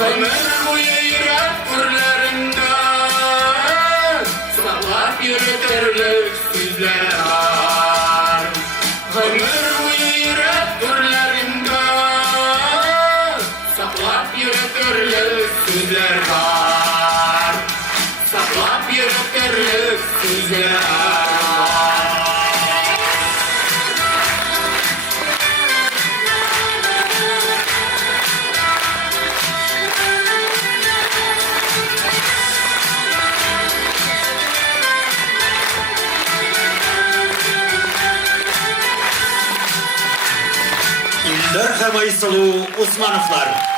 Ömür boyu yürek türlerinde saklap yürütürlük sizler var. Ömür boyu yürek türlerinde saklap yürütürlük sizler var. Saklap yürütürlük sizler var. İller Havaysalı Osmanovlar.